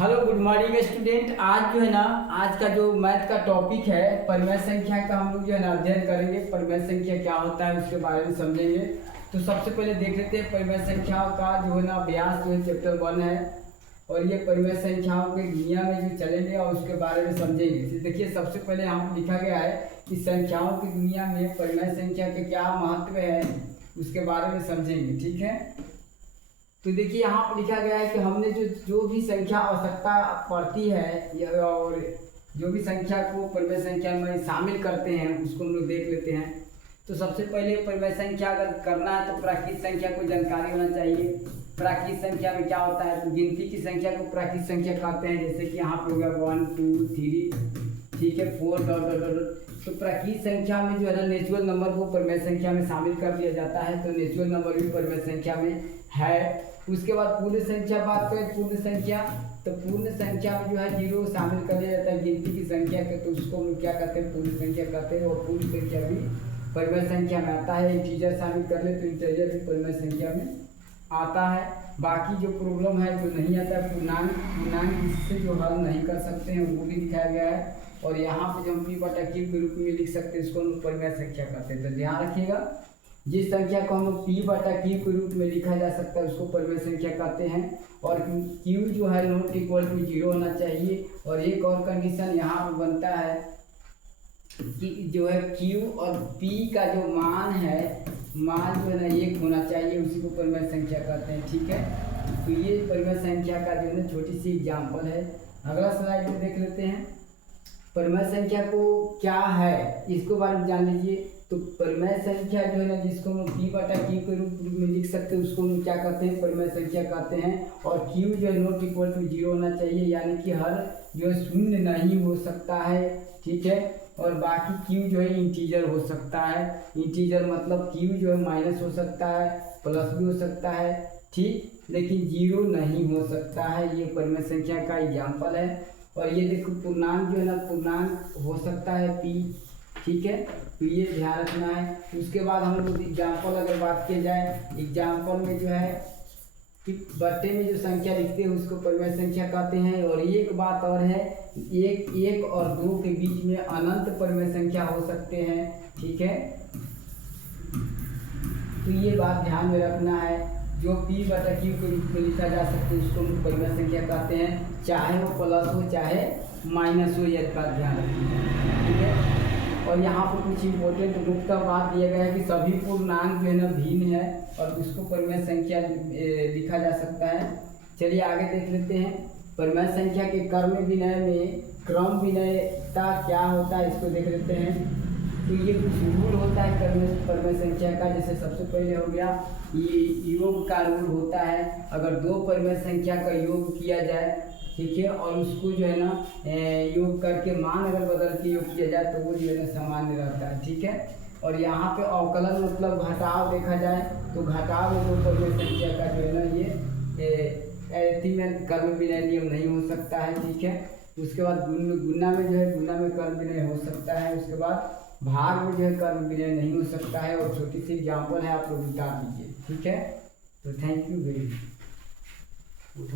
Hello good morning student. आज जो है ना, आज का जो मैथ का टॉपिक है परिमेय संख्या का, हम लोग जो है ना अध्ययन करेंगे। परिमेय संख्या क्या होता है उसके बारे में समझेंगे। तो सबसे पहले देख लेते हैं परिमेय संख्याओं का जो है ना अभ्यास जो है चैप्टर 1 है, और ये परिमेय संख्याओं के दुनिया में जो चलेंगे और उसके बारे में समझेंगे। तो देखिए सबसे पहले यहाँ लिखा गया है कि संख्याओं की दुनिया में परिमेय संख्या के क्या महत्व है उसके बारे में समझेंगे। ठीक है, तो देखिए यहाँ पर लिखा गया है कि हमने जो भी संख्या आवश्यकता पड़ती है और जो भी संख्या को परिमेय संख्या में शामिल करते हैं उसको हम लोग देख लेते हैं। तो सबसे पहले परिमेय संख्या अगर करना है तो प्राकृत संख्या को जानकारी होना चाहिए। प्राकृत संख्या में क्या होता है, तो गिनती की संख्या को प्राकृत संख्या कहते हैं। जैसे कि यहाँ पर हो गया 1 2 3, ठीक है, 4 डॉट डॉट डॉट। तो प्राकृत संख्या में जो है ना नेचुरल नंबर को परिमेय संख्या में शामिल कर दिया जाता है। तो नेचुरल नंबर भी परिमेय संख्या में है। उसके बाद पूर्ण संख्या बात करें, पूर्ण संख्या, तो पूर्ण संख्या में जो है 0 शामिल कर दिया जाता है गिनती की संख्या के, तो उसको हम क्या कहते हैं, पूर्ण संख्या कहते हैं। और पूर्ण संख्या भी परिमेय संख्या में आता है। इंटीजर शामिल कर ले तो इंटीजर भी परिमेय संख्या में आता है। बाकी जो प्रॉब्लम है जो नहीं आता है, पूर्णांक इससे जो हल नहीं कर सकते हैं वो भी दिखाया गया है। और यहाँ पे जो हम p/q के रूप में लिख सकते हैं उसको हम परिमेय संख्या कहते हैं। तो ध्यान रखिएगा, जिस संख्या को हम p/q के रूप में लिखा जा सकता है उसको परिमेय संख्या कहते हैं। और q जो है नॉट इक्वल टू 0 होना चाहिए। और एक और कंडीशन यहाँ पर बनता है कि जो है q और p का जो मान है, मान जो है ना 1 होना चाहिए, उसी को परिमेय संख्या कहते हैं। ठीक है, तो ये परिमेय संख्या का जो है ना छोटी सी एग्जाम्पल है। अगला स्लाइड में देख लेते हैं परिमेय संख्या को क्या है, इसको बारे में जान लीजिए। तो परिमेय संख्या जो है ना जिसको हम p/q के रूप में लिख सकते हैं उसको हम क्या कहते हैं, परिमेय संख्या कहते हैं। और q जो है नॉट इक्वल टू 0 होना चाहिए, यानी कि हर जो है शून्य नहीं हो सकता है। ठीक है, और बाकी q जो है इंटीजर हो सकता है। इंटीजर मतलब q जो है माइनस हो सकता है, प्लस भी हो सकता है, ठीक, लेकिन 0 नहीं हो सकता है। ये परिमेय संख्या का एग्जाम्पल है। और ये देखो पूर्णांक जो है ना, पूर्णांक हो सकता है p। ठीक है, तो ये ध्यान रखना है। उसके बाद हम लोग एग्जाम्पल अगर बात किया जाए, एग्जाम्पल में जो है कि बट्टे में जो संख्या लिखते हैं उसको परिमेय संख्या कहते हैं। और एक बात और है, एक और 2 के बीच में अनंत परिमेय संख्या हो सकते हैं। ठीक है, तो ये बात ध्यान में रखना है। जो p/q के रूप में लिखा जा सकते हैं उसको हम परिमेय संख्या कहते हैं, चाहे वो प्लस हो चाहे माइनस हो, यह बात ध्यान रखना। ठीक है, और यहाँ पर कुछ इम्पोर्टेंट रूप का बात दिया गया है कि सभी पूर्णांक जो है ना भिन्न है और उसको परिमेय संख्या लिखा जा सकता है। चलिए आगे देख लेते हैं। परिमेय संख्या के क्रम विनय में क्रम विनयता क्या होता है इसको देख लेते हैं। तो ये कुछ रूल होता है परिमेय संख्या का। जैसे सबसे पहले हो गया ये योग का रूल होता है। अगर 2 परिमेय संख्या का योग किया जाए, ठीक है, और उसको जो है ना योग करके मान अगर बदल के योग किया जाए तो वो जो है ना सामान्य रहता है। ठीक है, और यहाँ पे अवकलन मतलब घटाव देखा जाए तो घटाव में 2 परिमेय संख्या का जो है ना ये में कर्म विनय नियम नहीं हो सकता है। ठीक है, उसके बाद गुणा में जो है गुणा में कर्म विनय हो सकता है। उसके बाद भाग में जो है कर्म विनय नहीं हो सकता है। और छोटी सी एग्जाम्पल है, आप लोग उतार दीजिए। ठीक है, तो थैंक यू वेरी मच।